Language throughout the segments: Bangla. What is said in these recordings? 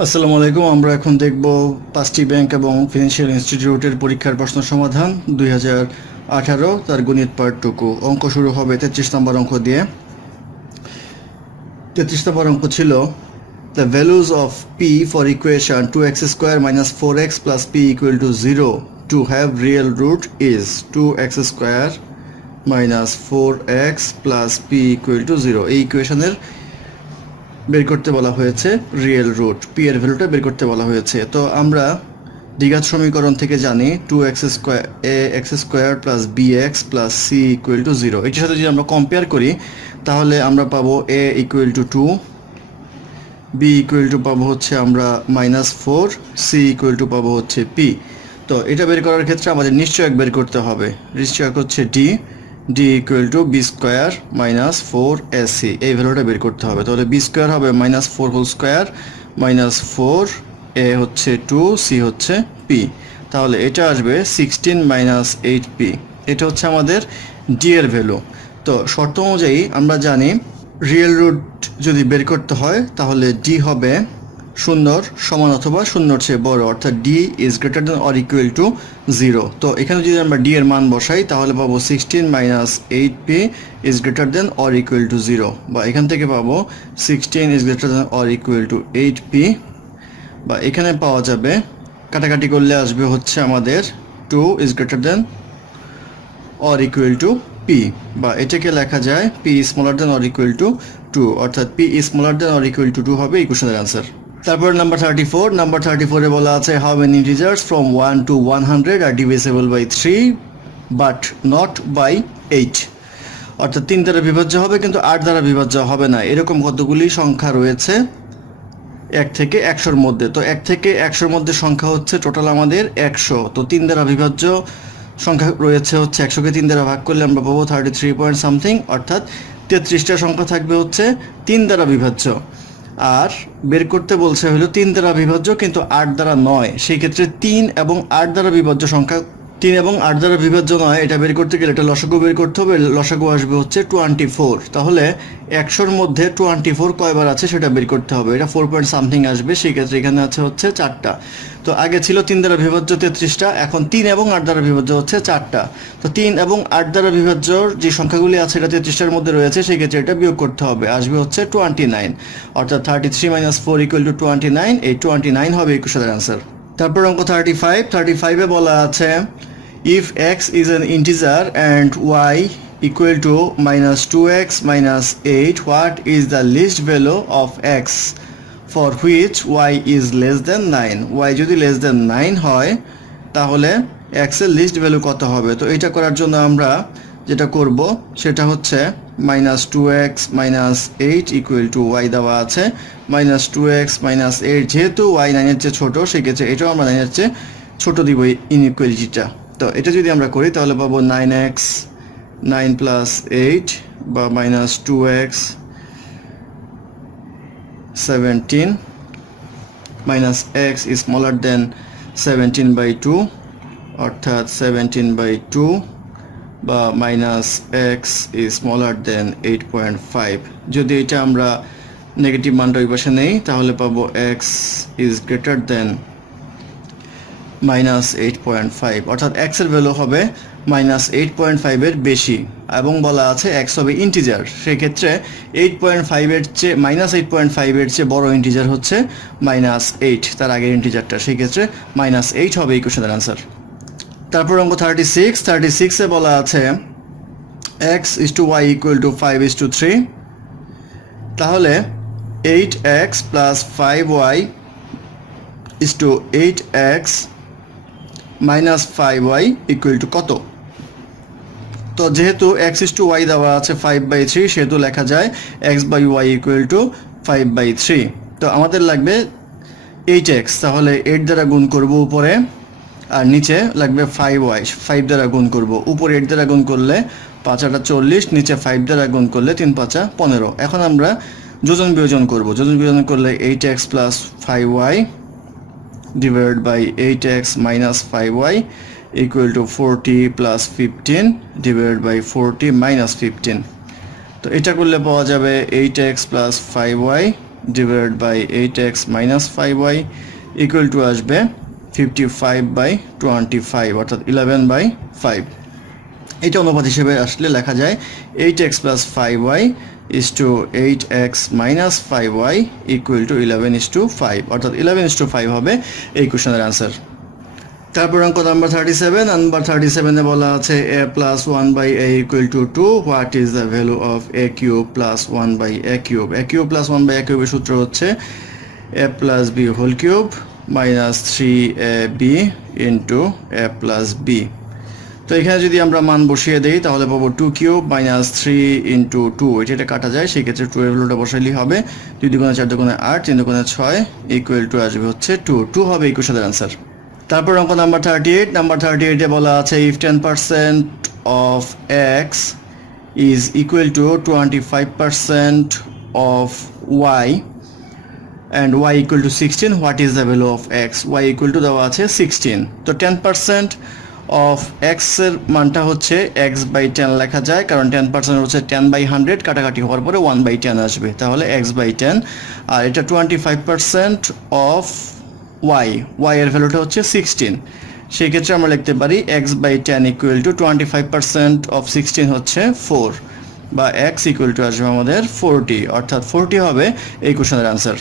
আসসালামু আলাইকুম। আমরা এখন দেখব পাঁচটি ব্যাংক এবং ফিনান্সিয়াল ইনস্টিটিউটের পরীক্ষার প্রশ্ন সমাধান 2018 তার গণিত পার্টটুকু। অঙ্ক শুরু হবে 33 নম্বর অঙ্ক দিয়ে। 33 নম্বর অঙ্ক ছিল the values of P for equation 2x square minus 4x plus P equal to 0 to have real root is 2x square minus 4x plus P equal to 0। এই ইকুয়েশনের বের করতে বলা হয়েছে রিয়েল রুট, পি এর ভ্যালুটা বের করতে বলা হয়েছে। তো আমরা দ্বিঘাত সমীকরণ থেকে জানি 2x square A X square plus B X plus C equal to 0। এটির সাথে যদি আমরা কম্পেয়ার করি তাহলে আমরা পাবো A equal to 2, B equal to পাবো হচ্ছে আমরা -4, সি ইকুয়াল টু পাবো হচ্ছে পি। তো এটা বের করার ক্ষেত্রে আমাদের নিশ্চয়ক বের করতে হবে। নিশ্চয়ক হচ্ছে D equal to B square minus 4ac, এই ভ্যালুটা বের করতে হবে। তাহলে বি স্কোয়ার হবে -4 হোল স্কোয়ার -4, এ হচ্ছে 2, সি হচ্ছে পি। তাহলে এটা আসবে 16 - 8p। এটা হচ্ছে আমাদের ডি এর ভ্যালু। তো শর্ত অনুযায়ী আমরা জানি রিয়েল রুট যদি বের করতে হয় তাহলে ডি হবে 0 সমান অথবা 0-র চেয়ে বড়, অর্থাৎ D is greater than or equal to 0। তো এখানে যদি আমরা ডি এর মান বসাই তাহলে পাবো 16 - 8p is greater than or equal to 0, বা এখান থেকে পাবো 16 is greater than or equal to 8p, বা এখানে পাওয়া যাবে কাটাকাটি করলে আসবে হচ্ছে আমাদের 2 is greater than or equal to P, বা এটাকে লেখা যায় P smaller than or equal to 2, অর্থাৎ P smaller than or equal to 2 হবে এই কোশ্চেনের অ্যান্সার। তারপর নাম্বার 34, নাম্বার 34-এ বলা আছে how many integers from 1 to 100 are divisible by 3 but not by 8। অর্থাৎ 3 দ্বারা বিভাজ্য হবে কিন্তু 8 দ্বারা বিভাজ্য হবে না, এরকম কতগুলি সংখ্যা রয়েছে 1 থেকে 100-র মধ্যে। তো 1 থেকে 100-র মধ্যে সংখ্যা হচ্ছে টোটাল আমাদের 100। তো 3 দ্বারা বিভাজ্য সংখ্যা রয়েছে হচ্ছে 100-কে 3 দ্বারা ভাগ করলে আমরা পাবো 33 পয়েন্ট সামথিং, অর্থাৎ 33টা সংখ্যা থাকবে হচ্ছে 3 দ্বারা বিভাজ্য। আর বের করতে বলছে হলো 3 দ্বারা বিভাজ্য কিন্তু 8 দ্বারা নয়। সেই ক্ষেত্রে 3 এবং 8 দ্বারা বিভাজ্য সংখ্যা 3 এবং 8 দ্বারা বিভাজ্য নয়, এটা বের করতে গেলে এটা লসাগু বের করতে হবে। লসাগু আসবে হচ্ছে 24। তাহলে 100-র মধ্যে 24 কয়বার আছে সেটা বের করতে হবে। এটা 4 পয়েন্ট সামথিং আসবে, সেই ক্ষেত্রে এখানে আছে হচ্ছে 4টা। তো আগে ছিল 3 দ্বারা বিভাজ্য 33টা, এখন 3 এবং 8 দ্বারা বিভাজ্য হচ্ছে 4টা। তো 3 এবং 8 দ্বারা বিভাজ্য যে সংখ্যাগুলি আছে এটা 33টার মধ্যে রয়েছে, সেই ক্ষেত্রে এটা বিয়োগ করতে হবে, আসবে হচ্ছে 29, অর্থাৎ 33 - 4 ইকুয়াল টু 29। এই 29 হবে এই কোশ্চেনের অ্যান্সার। তারপর অঙ্ক 35-এ বলা আছে if x is an integer and y equal to -2x - 8, what is the least value of x for which y is less than 9? y যদি less than 9 হয় তাহলে x এর লিস্ট ভ্যালু কত হবে? তো এটা করার জন্য আমরা যেটা করব সেটা হচ্ছে -2x - 8 ইকুয়াল টু y দেওয়া আছে। -2x - 8 যেহেতু y 9-এর চেয়ে ছোটো, সেক্ষেত্রে এটাও আমরা 9-এর চেয়ে ছোটো দিব ইনইকুয়ালিটিটা। তো এটা যদি আমরা করি তাহলে পাবো 9x 9 প্লাস 8 বা -2x 17 minus x is smaller than 17/2, অর্থাৎ 17/2, বা -x is smaller than 8.5। যদি এটা আমরা নেগেটিভ মানটা ওই পাশে নেই তাহলে পাবো x is greater than -8.5, অর্থাৎ x এর ভ্যালু হবে -8.5-এর বেশি, এবং বলা আছে x হবে ইন্টিজার। সেক্ষেত্রে 8.5-এর চেয়ে -8.5-এর চেয়ে বড় ইন্টিজার হচ্ছে -8, তার আগের ইন্টিজারটা। সেই ক্ষেত্রে -8 হবে এই কোশ্চেনের অ্যান্সার। তারপর অঙ্ক 36-এ বলা আছে x is to y equal to 5 is to 3। তাহলে 8x plus 5y is to 8x minus 5y equal to কত? তো যেহেতু x is to y দেওয়া আছে 5/3, সেহেতু লেখা যায় x by y equal to 5/3। তো আমাদের লাগবে 8x, তাহলে 8 দ্বারা গুণ করব উপরে, আর নিচে লাগবে 5y, 5 দ্বারা গুণ করব। উপরে 8 দ্বারা গুণ করলে 5 × 40, নিচে 5 দ্বারা গুণ করলে 3 × 5 = 15। এখন আমরা যোজন বিয়োজন করব। যোজন বিয়োজন করলে 8x plus 5y divided by 8x minus 5y equal to 40 plus 15 divided by 40 minus 15। তো এটা করলে পাওয়া যাবে 8x plus 5y divided by 8x minus 5y equal to আসবে 55/25 অর্থাৎ 11/5। এটা অনুপাত হিসেবে আসলে লেখা যায় 8x plus 5y is to 8x minus 5y equal to 11:5 অর্থাৎ 11:5 হবে এই কোশ্চেনের আনসার। তারপর অঙ্ক নাম্বার 37। নাম্বার 37 এ বলা আছে a plus 1/a equal to 2, what is the value of a cube plus 1/a cube? a cube plus 1/a cube এর সূত্র হচ্ছে a plus b whole cube minus 3ab into a plus b। তো এখানে যদি আমরা মান বসিয়ে দেই তাহলে পাবো 2 কিউব মাইনাস 3 ইন্টু 2, এটা কাটা যায়, সেক্ষেত্রে 2 এর ভ্যালুটা বসাইলেই হবে 2 দুগুণে 4 দুগুণে 8 3 দুগুণে 6 ইকুয়াল টু আসবে হচ্ছে 2 হবে এই কোশ্চেনের আনসার। তারপর অঙ্ক নাম্বার 38। নাম্বার 38 এ বলা আছে if 10% of x is equal to 25% of y and y equal to 16, what is the value of x? y equal to দেওয়া আছে 16। তো 10% অফ এক্স এর মানটা হচ্ছে x বাই 10 লেখা যায়, কারণ 10% হচ্ছে 10/100, কাটাকাটি হওয়ার পরে 1/10 আসবে, তাহলে x বাই 10। আর এটা 25% অফ y এর ভ্যালুটা হচ্ছে 16, সেই ক্ষেত্রে আমরা লিখতে পারি x by 10 equal to 25% of 16 হচ্ছে 4, বা x ইকুয়াল টু আসবে আমাদের 40, অর্থাৎ 40 হবে এই কোশ্চেনের আনসার।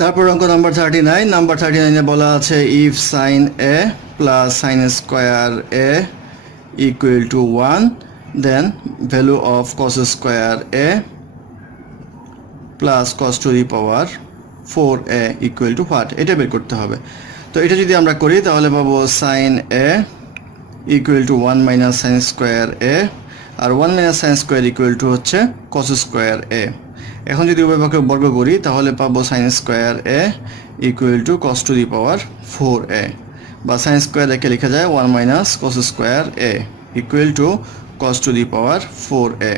তারপর অঙ্ক নাম্বার 39। নাম্বার 39 এ বলা আছে if sin a plus sin square a equal to 1, then value of cos square a plus cos to the power 4a equal to what? এটা বের করতে হবে। তো এটা যদি আমরা করি তাহলে পাবো sin a equal to 1 minus sin square a, R 1 minus sin square equal to হচ্ছে cos square a। এখন যদি উভয় পক্ষে বর্গ করি তাহলে পাবো sin square a equal to cos to the power 4a, বা sin square a কে লেখা যায় 1 minus cos square a equal to cos to the power 4a,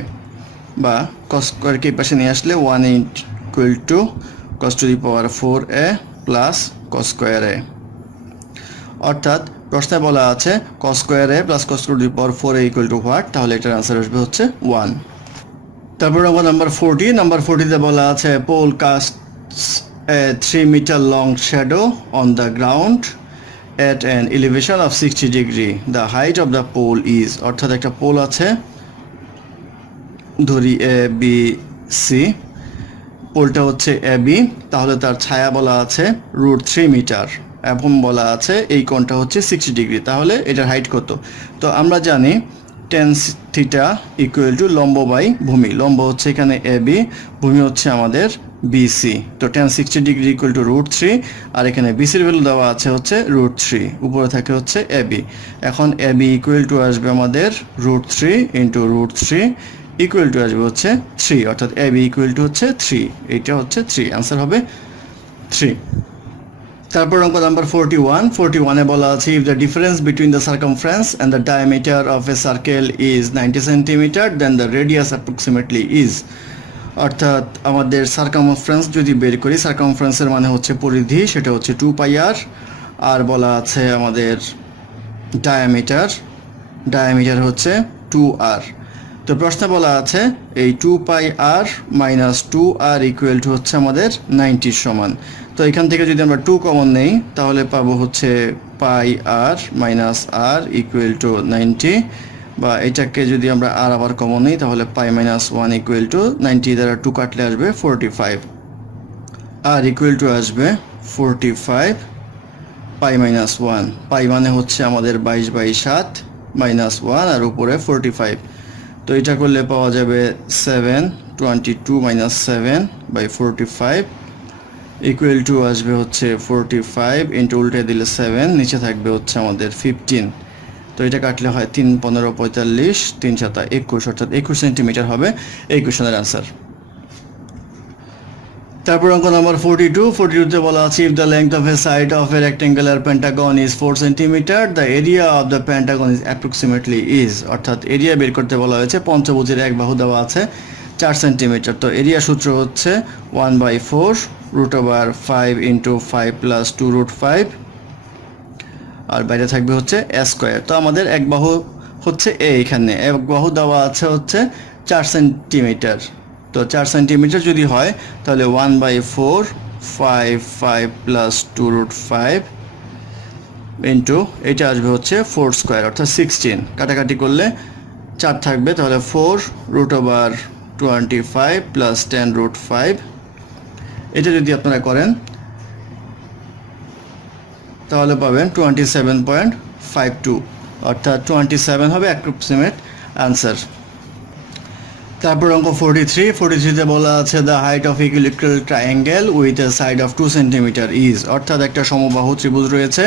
বা cos square কে পাশে নিয়ে আসলে 1 equal to cos to the power 4a plus cos square a। অর্থাৎ প্রশ্নে বলা আছে cos square a plus cos to the power 4a equal to what? তাহলে এটার আনসার আসবে হচ্ছে 1। তারপর অঙ্ক নাম্বার 40। নাম্বার 40 তে বলা আছে pole casts a 3 meter long shadow on the ground at an elevation of 60 degree. The height of the pole is, অর্থাৎ একটা পোল আছে, ধরি এ বি সি, পোলটা হচ্ছে এ বি, তাহলে তার ছায়া বলা আছে √3 মিটার এবং বলা আছে এই কোণটা হচ্ছে 60 ডিগ্রি, তাহলে এটার হাইট কত? তো আমরা জানি tan থিটা ইকুয়াল টু লম্ব বাই ভূমি, লম্ব হচ্ছে এখানে এ বি, ভূমি হচ্ছে আমাদের বিসি, তো tan 60 ডিগ্রি ইকুয়াল টু √3, আর এখানে বিসির ভ্যালু দেওয়া আছে হচ্ছে √3, উপরে থাকে হচ্ছে এ বি। এখন এ বি ইকুয়াল টু আসবে আমাদের √3 ইন্টু √3 ইকুয়াল টু আসবে হচ্ছে 3, অর্থাৎ এ বি ইকুয়াল টু হচ্ছে 3, এইটা হচ্ছে 3, আনসার হবে 3। তারপর অঙ্ক নাম্বার 41 এ বলা আছে if the difference between the circumference and the diameter of a circle is 90 cm, then the radius approximately is, অর্থাৎ আমাদের সার্কামফারেন্স যদি বের করি, সার্কামফারেন্সের মানে হচ্ছে পরিধি, সেটা হচ্ছে 2πr, আর বলা আছে আমাদের ডায়ামিটার হচ্ছে 2r। তো প্রশ্নে বলা আছে এই 2πr minus 2r equal to হচ্ছে আমাদের 90 সমান। তো এখান থেকে যদি আমরা 2 কমন নেই তাহলে পাবো হচ্ছে πr minus r equal to 90, বা এটাকে যদি আমরা আর আবার কমন নেই তাহলে π মাইনাস 1 ইকুয়াল টু 90 দ্বারা 2 কাটলে আসবে 45, আর ইকুয়াল টু আসবে 45 π মাইনাস 1, π মানে হচ্ছে আমাদের 22/7 মাইনাস 1 আর উপরে 45, তো এটা করলে পাওয়া যাবে 722 মাইনাস 7/45 ইকুয়াল টু আসবে হচ্ছে 45 ইন্টু উল্টে দিলে 7, নিচে থাকবে হচ্ছে আমাদের 15, তো এটা কাটলে হয় 3 15 45 3 7 21, অর্থাৎ 21 সেন্টিমিটার হবে এই কোশ্চেনের আনসার। তারপর অঙ্ক নাম্বার 42 তে বলা আছে if the length of a side of a rectangular pentagon is 4 cm, the area of the pentagon is approximately is, অর্থাৎ এরিয়া বের করতে বলা হয়েছে, পঞ্চভুজের এক বাহু দেওয়া আছে 4 সেন্টিমিটার, তো এরিয়া সূত্র হচ্ছে 1/4 √5 ইন্টু 5 প্লাস 2√5, আর বাইরে থাকবে হচ্ছে a স্কয়ার। তো আমাদের এক বাহু হচ্ছে এ, এখানে এক বাহু দেওয়া আছে হচ্ছে 4 সেন্টিমিটার, তো 4 সেন্টিমিটার যদি হয় তাহলে 1/4 5 প্লাস 2√5 ইন্টু এটা আসবে হচ্ছে 4 স্কোয়ার অর্থাৎ 16, কাটাকাটি করলে 4 থাকবে, তাহলে 4√25 প্লাস 10√5। এটা যদি আপনারা করেন তাহলে পাবেন 27.52, অর্থাৎ 27 হবে অ্যাপ্রক্সিমেট অ্যান্সার। তারপর অঙ্ক 43তে বলা আছে the height of equilateral triangle with a side of 2 centimetre is, অর্থাৎ একটা সমবাহু ত্রিভুজ রয়েছে,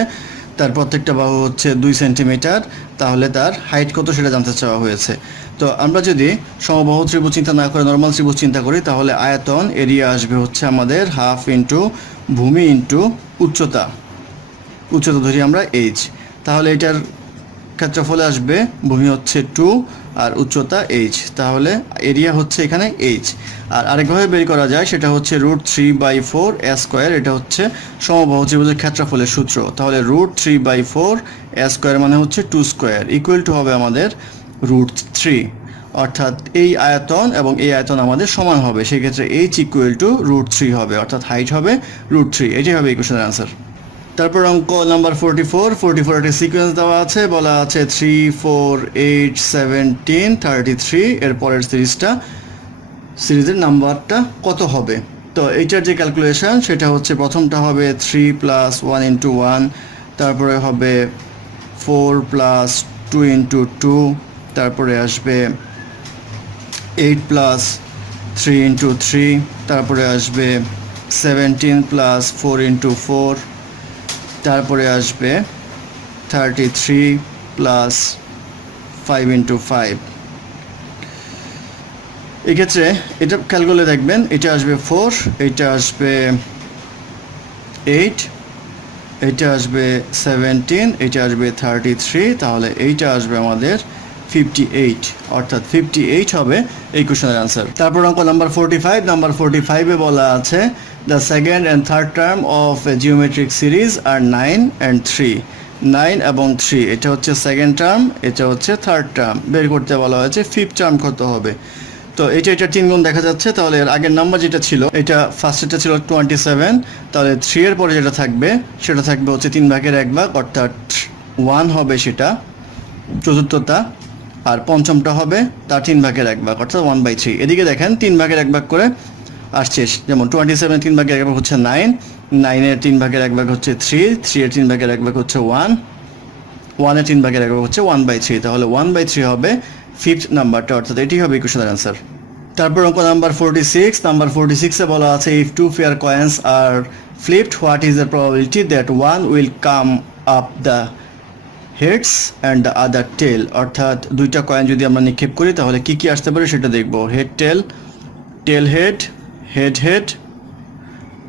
তার প্রত্যেকটা বাহু হচ্ছে 2 সেন্টিমিটার, তাহলে তার হাইট কত সেটা জানতে চাওয়া হয়েছে। তো আমরা যদি সমবাহু ত্রিভুজ চিন্তা না করে নর্মাল ত্রিভুজ চিন্তা করি তাহলে আয়তন এরিয়া আসবে হচ্ছে আমাদের হাফ ইন্টু ভূমি ইন্টু উচ্চতা ধরি আমরা এইচ, তাহলে এটার ক্ষেত্রফলে আসবে ভূমি হচ্ছে 2 আর উচ্চতা এইচ, তাহলে এরিয়া হচ্ছে এখানে এইচ। আর আরেকভাবে বের করা যায় সেটা হচ্ছে √3/4 স্কোয়ার, এটা হচ্ছে সমবাহু ত্রিভুজের ক্ষেত্রফলের সূত্র, তাহলে √3/4 স্কোয়ার মানে হচ্ছে 2 স্কোয়ার ইকুয়াল টু হবে আমাদের √3, অর্থাৎ এই আয়তন এবং এই আয়তন আমাদের সমান হবে, সেক্ষেত্রে এইচ ইকুয়াল টু √3 হবে, অর্থাৎ হাইট হবে √3, এটাই হবে এই কোশ্চেনের আনসার। তারপর অঙ্ক নাম্বার 44 একটা সিকোয়েন্স দেওয়া আছে, বলা আছে 3 4 8 17 33, এর পরের সিরিজের নাম্বারটা কত হবে। তো এইটার যে ক্যালকুলেশন সেটা হচ্ছে প্রথমটা হবে 3 প্লাস 1 ইন্টু 1, তারপরে হবে 4 প্লাস 2 ইন্টু 2, তারপরে আসবে 8 প্লাস 3 ইন্টু 3, তারপরে আসবে 17 প্লাস 4 ইন্টু 4, তারপরে আসবে 33 প্লাস 5 ইন্টু 5। এক্ষেত্রে এটা খেয়াল করলে দেখবেন এটা আসবে 4, এটা আসবে 8, এটা আসবে 17, এটা আসবে 33, তাহলে এইটা আসবে আমাদের 58, অর্থাৎ 58 হবে এই কোশ্চেনের আনসার। তারপর অঙ্ক নাম্বার 45 বলা আছে the second and third term of a geometric series are 9 and 3, 9 এবং 3 এটা হচ্ছে সেকেন্ড টার্ম, এটা হচ্ছে থার্ড টার্ম, বের করতে বলা হয়েছে ফিফথ টার্ম কত হবে। তো এটা 3 গুণ দেখা যাচ্ছে, তাহলে এর আগের নাম্বার যেটা ছিল এটা ফার্স্টেরটা ছিল 27, তাহলে 3 এর পরে যেটা থাকবে সেটা থাকবে হচ্ছে 3/1 অর্থাৎ 1 হবে সেটা চতুর্থতা, আর পঞ্চমটা হবে তার 3/1 অর্থাৎ 1/3। এদিকে দেখেন 3/1 করে আসছে, যেমন 27 3/1 হচ্ছে 9, 9 এর 3/1 হচ্ছে 3, 3 এর 3/1 হচ্ছে 1, 1 এর 3/1 হচ্ছে 1/3, তাহলে 1/3 হবে ফিফথ নাম্বারটা, অর্থাৎ এটি হবে কোশ্চেনের আনসার। তারপর অঙ্ক নাম্বার 46 এ বলা আছে if 2 pair coins are flipped what is the probability that one will come up the heads and the other tail, অর্থাৎ 2টা কয়েন যদি আমরা নিক্ষেপ করি তাহলে কি কি আসতে পারে সেটা দেখব। Head tail, tail head, head head,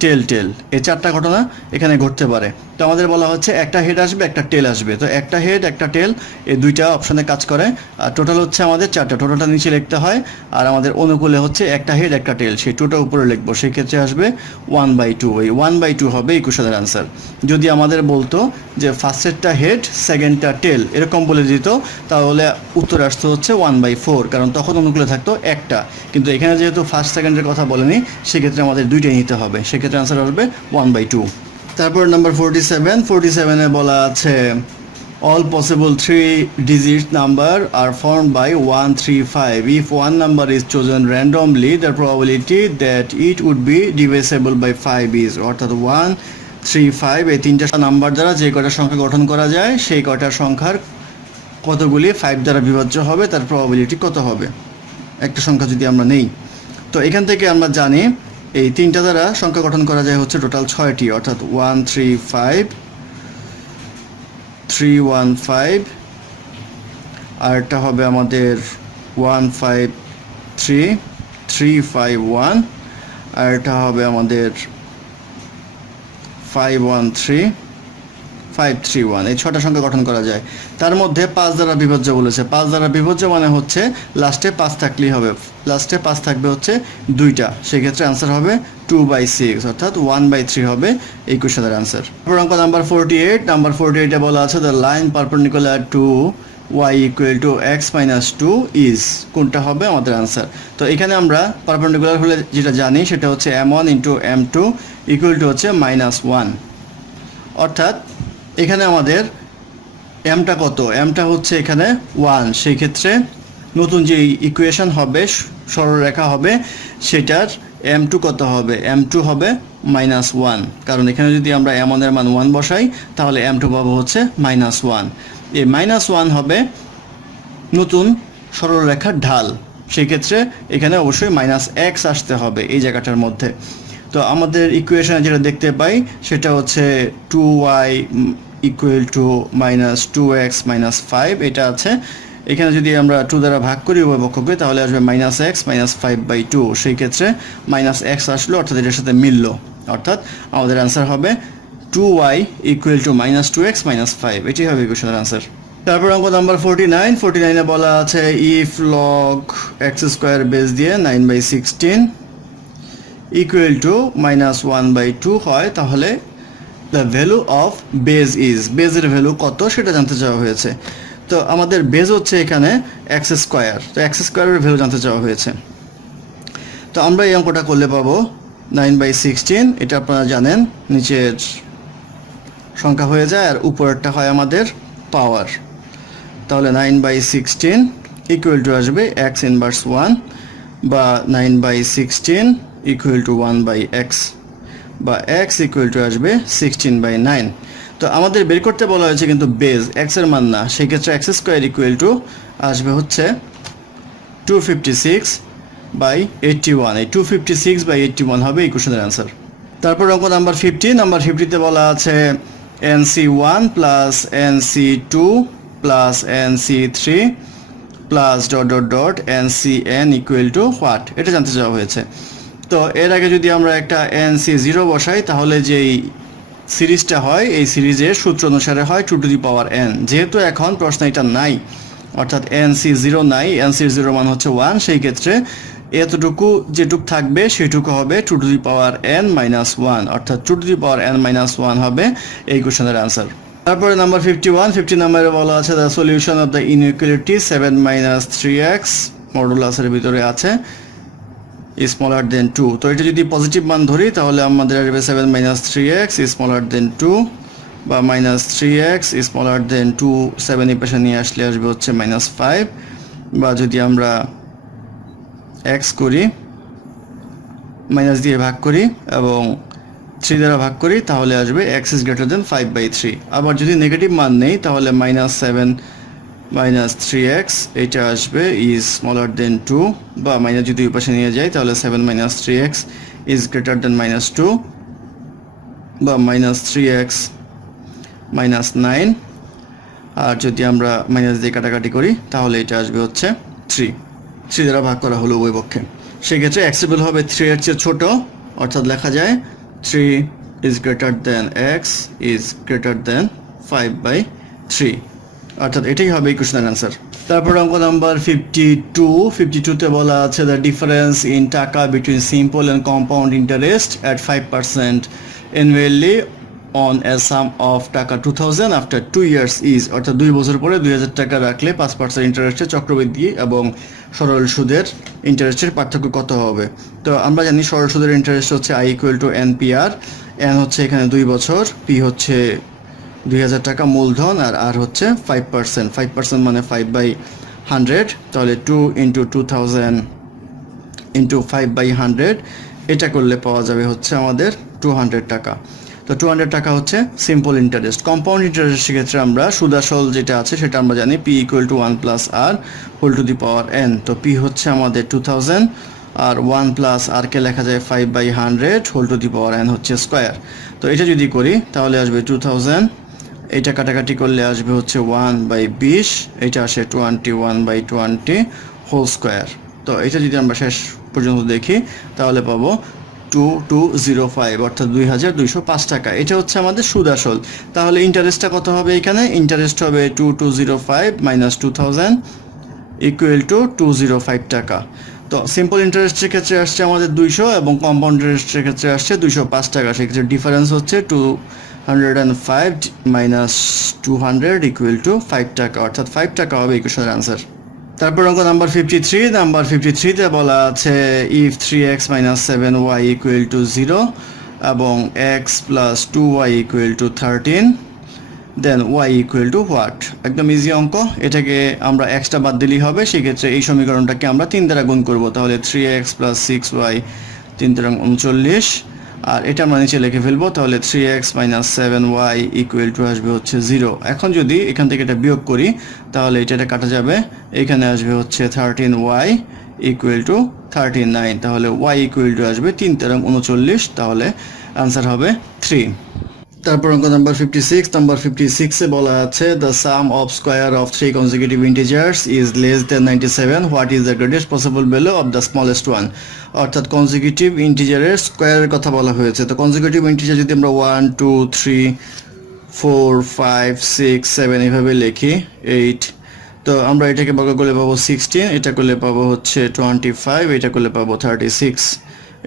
tail tail, এই 4টা ঘটনা এখানে ঘটতে পারে। তো আমাদের বলা হচ্ছে একটা হেড আসবে একটা টেল আসবে, তো একটা হেড একটা টেল এই 2টা অপশানে কাজ করে, আর টোটাল হচ্ছে আমাদের 4টা, টোটালটা নিচে লিখতে হয়, আর আমাদের অনুকূলে হচ্ছে একটা হেড একটা টেল, সেই 2টা উপরে লিখবো, সেই ক্ষেত্রে আসবে 1/2, এই 1/2 হবে এই কোশ্চেনের আনসার। যদি আমাদের বলতো যে ফার্স্টেরটা হেড সেকেন্ডটা টেল এরকম বলে দিত তাহলে উত্তর আসতে হচ্ছে 1/4, কারণ তখন অনুকূলে থাকতো একটা, কিন্তু এখানে যেহেতু ফার্স্ট সেকেন্ডের কথা বলেনি সেক্ষেত্রে আমাদের 2টাই নিতে হবে, সেক্ষেত্রে আনসার আসবে 1/2। তারপর নাম্বার 47 বলা আছে all possible 3-digit number are formed by 1 3 5 if one number is chosen randomly the probability that it would be divisible by 5 is, অর্থাৎ 1 3 5 এই 3টা নাম্বার দ্বারা যে কয়টা সংখ্যা গঠন করা যায় সেই কয়টা সংখ্যার কতগুলি 5 দ্বারা বিভাজ্য হবে তার প্রবাবিলিটি কত হবে একটা সংখ্যা যদি আমরা নেই। তো এখান থেকে আমরা জানি এই 3টা দ্বারা সংখ্যা গঠন করা যায় হচ্ছে টোটাল 6টি, অর্থাৎ 1 3 5 3 1 5, আর এটা হবে আমাদের 1 5 3 3 5 1, আর এটা হবে আমাদের 5 1 3 5 3 1, এই 6টা সংখ্যা গঠন করা যায়। তার মধ্যে 5 দ্বারা বিভাজ্য বলেছে, 5 দ্বারা বিভাজ্য মানে হচ্ছে লাস্টে 5 থাকলেই হবে, লাস্টে 5 থাকবে হচ্ছে 2টা, সেক্ষেত্রে আনসার হবে 2/6, অর্থাৎ 1/3 হবে এই কোশ্চেনের আনসার। তারপর অঙ্ক নাম্বার 48 বলা আছে the line perpendicular to y equal to X minus two is কোনটা হবে আমাদের আনসার। তো এখানে আমরা পারপেন্ডিকুলার হলে যেটা জানি সেটা হচ্ছে m1 into m2 equal to হচ্ছে -1, অর্থাৎ এখানে আমাদের এমটা কত, এমটা হচ্ছে এখানে 1, সেই ক্ষেত্রে নতুন যে ইকুয়েশন হবে সরলরেখা হবে সেটার m2 কত হবে, m2 হবে -1, কারণ এখানে যদি আমরা m1 এর মান 1 বসাই তাহলে m2 পাবো হচ্ছে -1। এই -1 হবে নতুন সরলরেখার ঢাল, সেই ক্ষেত্রে এখানে অবশ্যই -x আসতে হবে এই জায়গাটার মধ্যে। তো আমাদের ইকুয়েশনে যেটা দেখতে পাই সেটা হচ্ছে 2y ইকুয়াল টু -2x -5 এটা আছে। এখানে যদি আমরা 2 দ্বারা ভাগ করি উভয় পক্ষকে তাহলে আসবে -x -5/2, সেই ক্ষেত্রে -x আসলো অর্থাৎ এটার সাথে মিলল, অর্থাৎ আমাদের অ্যান্সার হবে 2y ইকুয়াল টু -2x -5, এটি হবে ইকুয়েশনের অ্যান্সার। তারপর অঙ্ক নাম্বার 49 বলা আছে ইফ লগ x² বেস দিয়ে 9/16 ইকুয়াল টু -1/2 হয় তাহলে the value of base is, বেজের ভ্যালু কত সেটা জানতে চাওয়া হয়েছে। তো আমাদের বেজ হচ্ছে এখানে x², তো x² ভ্যালু জানতে চাওয়া হয়েছে। তো আমরা এই অঙ্কটা করলে পাবো 9/16, এটা আপনারা জানেন নিচের সংখ্যা হয়ে যায় আর উপরেরটা হয় আমাদের পাওয়ার, তাহলে 9/16 ইকুয়াল টু আসবে x ইনভার্স 1 বা 9/16 ইকুয়াল টু 1/x বা x ইকুয়াল টু আসবে 16/9। তো আমাদের বের করতে বলা হয়েছে কিন্তু বেজ x এর মান না, সেই ক্ষেত্রে x² ইকুয়াল টু আসবে হচ্ছে 256/81, এই 256/81 হবে ইকুয়েশনের অ্যান্সার। তারপর অঙ্ক নাম্বার 50তে বলা আছে nc1 plus nc2 plus nc3 plus ncn equal to what, এটা জানতে চাওয়া হয়েছে। তো এর আগে যদি আমরা একটা nc0 বসাই তাহলে যেই সিরিজটা হয় এই সিরিজের সূত্র অনুসারে হয় 2n, যেহেতু এখন প্রশ্ন এটা নাই অর্থাৎ nc0 নাই, nc0 মান হচ্ছে 1, সেই ক্ষেত্রে এতটুকু যেটুকু থাকবে সেটুকু হবে 2n - 1, অর্থাৎ 2n - 1 হবে এই কোশ্চেনের অ্যান্সার। তারপরে নাম্বার 50 নম্বরে বলা আছে the solution of the inequality 7 - 3x মডুলাসের ভিতরে আছে smaller than 2। তো এটা যদি পজিটিভ মান ধরি তাহলে আমাদের আসবে 7 - 3x smaller than 2 বা -3x smaller than 2, 7 এই পাশে নিয়ে আসলে আসবে হচ্ছে -5, বা যদি আমরা x করি মাইনাস দিয়ে ভাগ করি এবং 3 দ্বারা ভাগ করি তাহলে আসবে x is greater than 5/3। আবার যদি নেগেটিভ মান নেই তাহলে -7 - 3x এটা আসবে is smaller than 2, বা মাইনাস যদি ওই পাশে নিয়ে যাই তাহলে 7 - 3x is greater than -2 বা -3x -9, আর যদি আমরা মাইনাস দিয়ে কাটাকাটি করি তাহলে এটা আসবে হচ্ছে 3 দ্বারা ভাগ করা হলো উভয় পক্ষে, সেক্ষেত্রে অ্যাক্সেপ্টেবল হবে 3 এর চেয়ে ছোট, অর্থাৎ লেখা যায় 3 is greater than x is greater than 5/3, অর্থাৎ এটাই হবে এই কোশ্চেনের অ্যান্সার। তারপর অঙ্ক নাম্বার 52তে বলা আছে দ্য ডিফারেন্স ইন টাকা between simple and compound interest at 5% annually on a sum of টাকা 2000 after 2 years is, অর্থাৎ 2 বছর পরে 2000 টাকা রাখলে 5% ইন্টারেস্টের চক্রবৃদ্ধি এবং সরল সুদের ইন্টারেস্টের পার্থক্য কত হবে। তো আমরা জানি সরল সুদের ইন্টারেস্ট হচ্ছে I = NPR, n হচ্ছে এখানে 2 বছর, p হচ্ছে 2000 টাকা মূলধন আর r হচ্ছে 5% মানে 5/100, তাহলে 2 × 2000 × 5/100 এটা করলে পাওয়া যাবে হচ্ছে আমাদের 200 টাকা। তো 200 টাকা হচ্ছে সিম্পল ইন্টারেস্ট। কম্পাউন্ড ইন্টারেস্টের ক্ষেত্রে আমরা সুদ আসল যেটা আছে সেটা আমরা জানি p = 1 + r whole to the power n। তো p হচ্ছে আমাদের 2000 আর 1 + r কে লেখা যায় 5/100 whole to the power n হচ্ছে স্কয়ার। তো এটা যদি করি তাহলে আসবে 2000, এটা কাটাকাটি করলে আসবে হচ্ছে 1/20, এটা আসে 21/20 হোল স্কয়ার। তো এটা যদি আমরা শেষ পর্যন্ত দেখি তাহলে পাবো 2205, অর্থাৎ 2205 টাকা। এটা হচ্ছে আমাদের সুদ আসল। তাহলে ইন্টারেস্টটা কত হবে এখানে? ইন্টারেস্ট হবে 2205 - 2000 = 205 টাকা। তো সিম্পল ইন্টারেস্টের ক্ষেত্রে আসছে আমাদের 200 এবং কম্পাউন্ড ইন্টারেস্টের ক্ষেত্রে আসছে 205 টাকা, সেক্ষেত্রে ডিফারেন্স হচ্ছে 105 minus 200 equal to 5 টাকা, অর্থাৎ 5 টাকা হবে ইকুয়েশনের আনসার। তারপর অঙ্ক নাম্বার 53, নাম্বার 53 তে বলা আছে if 3x minus 7y equal to 0 এবং x plus 2y equal to 13 then y equal to what? একদম ইজি অঙ্ক, এটাকে আমরা এক্সটা বাদ দিলেই হবে। সেক্ষেত্রে এই সমীকরণটাকে আমরা 3 দ্বারা গুণ করব, তাহলে 3x plus 6y 3 দ্বারা 39, আর এটা আমরা নিচে লিখে ফেলবো, তাহলে 3x minus 7y equal to আসবে হচ্ছে 0। এখন যদি এখান থেকে এটা বিয়োগ করি তাহলে এটা কাটা যাবে, এখানে আসবে হচ্ছে 13y equal to 39, তাহলে y equal to আসবে 3 দ্বারা 39, তাহলে আনসার হবে 3। তারপর অঙ্ক নাম্বার 56, নাম্বার 56 এ বলা আছে the sum of square of 3 consecutive integers is less than 97, what is the greatest possible value of the smallest one? অর্থাৎ কনজিকিউটিভ ইন্টিজারের স্কোয়ারের কথা বলা হয়েছে। তো কনজিকিউটিভ ইন্টিজার যদি আমরা 1 2 3 4 5 6 7 এভাবে লিখি 8, তো আমরা এটাকে বর্গ করলে পাবো 16, এটা করলে পাবো হচ্ছে 25, এটা করলে পাবো 36,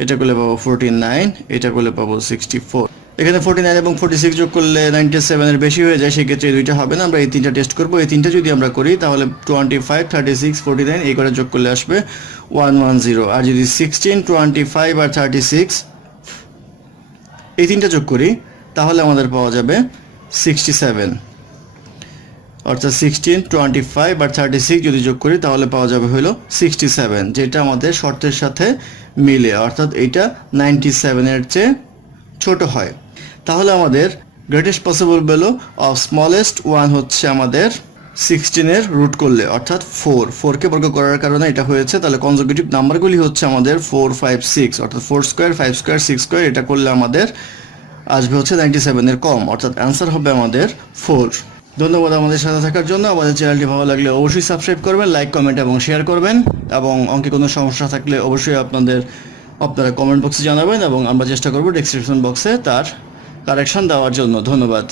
এটা করলে পাবো 49, এটা করলে পাবো 64। এখানে 49 এবং 46 যোগ করলে 97 এর বেশি হয়ে যায়, সেক্ষেত্রে এই দুইটা হবে না। আমরা এই তিনটা টেস্ট করব। এই তিনটা যদি আমরা করি তাহলে 25 36 49 এই করে যোগ করলে আসবে 110, আর যদি 16 25 আর 36 এই তিনটা যোগ করি তাহলে আমাদের পাওয়া যাবে 67, অর্থাৎ 16 25 আর 36 যদি যোগ করি তাহলে পাওয়া যাবে হলো 67, যেটা আমাদের শর্তের সাথে মিলে, অর্থাৎ এইটা 97 এর চেয়ে ছোট হয়। তাহলে আমাদের greatest possible value of smallest one হচ্ছে আমাদের 16 এর রুট করলে, অর্থাৎ 4কে বর্গ করার কারণে এটা হয়েছে। তাহলে কনজিকিউটিভ নাম্বারগুলি হচ্ছে আমাদের 4 5 6, অর্থাৎ 4 স্কোয়ার 5 স্কোয়ার 6 স্কোয়ার, এটা করলে আমাদের আসবে হচ্ছে 97 এর কম, অর্থাৎ অ্যান্সার হবে আমাদের 4। ধন্যবাদ আমাদের সাথে থাকার জন্য। আমাদের চ্যানেলটি ভালো লাগলে অবশ্যই সাবস্ক্রাইব করবেন, লাইক কমেন্ট এবং শেয়ার করবেন, এবং অঙ্কে কোনো সমস্যা থাকলে অবশ্যই আপনারা কমেন্ট বক্সে জানাবেন, এবং আমরা চেষ্টা করব ডেসক্রিপশন বক্সে তার কারেকশন দেওয়ার জন্য। ধন্যবাদ।